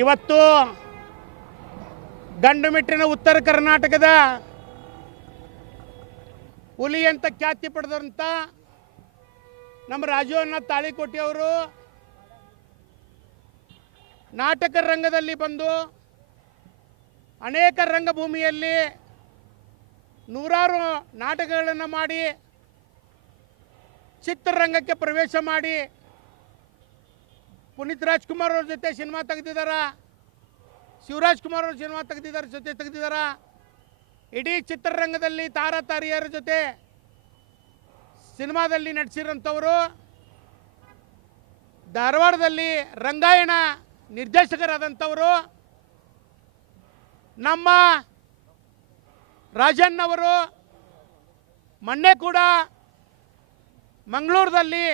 ಇವತ್ತು ಗಂಡುಮೆಟ್ಟಿನ ಉತ್ತರ ಕರ್ನಾಟಕದ ಹುಲಿ ಅಂತ ಖ್ಯಾತಿ ಪಡೆದಂಥ ನಮ್ಮ ರಾಜೀವಣ್ಣ ತಾಳಿಕೋಟಿ ಅವರು ನಾಟಕ ರಂಗದಲ್ಲಿ ಬಂದು ಅನೇಕ ರಂಗಭೂಮಿಯಲ್ಲಿ ನೂರಾರು ನಾಟಕಗಳನ್ನು ಮಾಡಿ ಚಿತ್ರರಂಗಕ್ಕೆ ಪ್ರವೇಶ ಮಾಡಿ ಪುನೀತ್ ರಾಜ್ಕುಮಾರ್ ಅವ್ರ ಜೊತೆ ಸಿನಿಮಾ ತೆಗೆದಿದ್ದಾರೆ, ಶಿವರಾಜ್ ಕುಮಾರ್ ಅವ್ರ ಸಿನಿಮಾ ತೆಗೆದಿದ್ದಾರೆ. ಇಡೀ ಚಿತ್ರರಂಗದಲ್ಲಿ ತಾರಾತಾರಿಯರ ಜೊತೆ ಸಿನಿಮಾದಲ್ಲಿ ನಟಿಸಿರೋಂಥವರು. ಧಾರವಾಡದಲ್ಲಿ ರಂಗಾಯಣ ನಿರ್ದೇಶಕರಾದಂಥವರು. ನಮ್ಮ ರಾಜಣ್ಣವರು ಮೊನ್ನೆ ಕೂಡ ಮಂಗಳೂರಲ್ಲಿ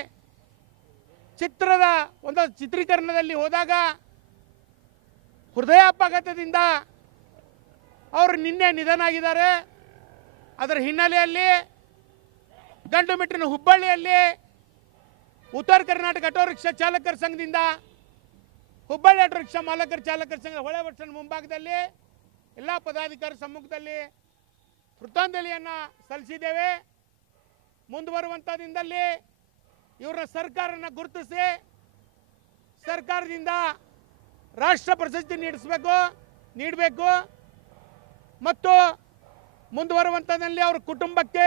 ಚಿತ್ರದ ಒಂದು ಚಿತ್ರೀಕರಣದಲ್ಲಿ ಹೋದಾಗ ಹೃದಯಾಘಾತದಿಂದ ಅವರು ನಿನ್ನೆ ನಿಧನ ಆಗಿದ್ದಾರೆ. ಅದರ ಹಿನ್ನೆಲೆಯಲ್ಲಿ ಗಂಡುಮೆಟ್ಟಿನ ಹುಬ್ಬಳ್ಳಿಯಲ್ಲಿ ಉತ್ತರ ಕರ್ನಾಟಕ ಆಟೋ ರಿಕ್ಷಾ ಚಾಲಕರ ಸಂಘದಿಂದ ಹುಬ್ಬಳ್ಳಿ ಆಟೋ ರಿಕ್ಷಾ ಮಾಲಕರ ಚಾಲಕರ ಸಂಘ ಹೊಳೆ ಬಸ್ ಸ್ಟ್ಯಾಂಡ್ ಮುಂಭಾಗದಲ್ಲಿ ಎಲ್ಲ ಪದಾಧಿಕಾರಿ ಸಮ್ಮುಖದಲ್ಲಿ ಶ್ರದ್ಧಾಂಜಲಿಯನ್ನು ಸಲ್ಲಿಸಿದ್ದೇವೆ. ಮುಂದುವರುವಂಥ ದಿನದಲ್ಲಿ ಇವರ ಸರ್ಕಾರನ ಗುರುತಿಸಿ ಸರ್ಕಾರದಿಂದ ರಾಷ್ಟ್ರ ಪ್ರಶಸ್ತಿ ನೀಡಬೇಕು ಮತ್ತು ಮುಂದುವರುವಂಥದ್ದಲ್ಲಿ ಅವ್ರ ಕುಟುಂಬಕ್ಕೆ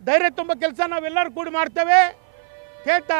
ಧೈರ್ಯ ತುಂಬ ಕೆಲಸ ನಾವೆಲ್ಲರೂ ಕೂಡಿ ಮಾಡ್ತೇವೆ ಹೇಳ್ತಾ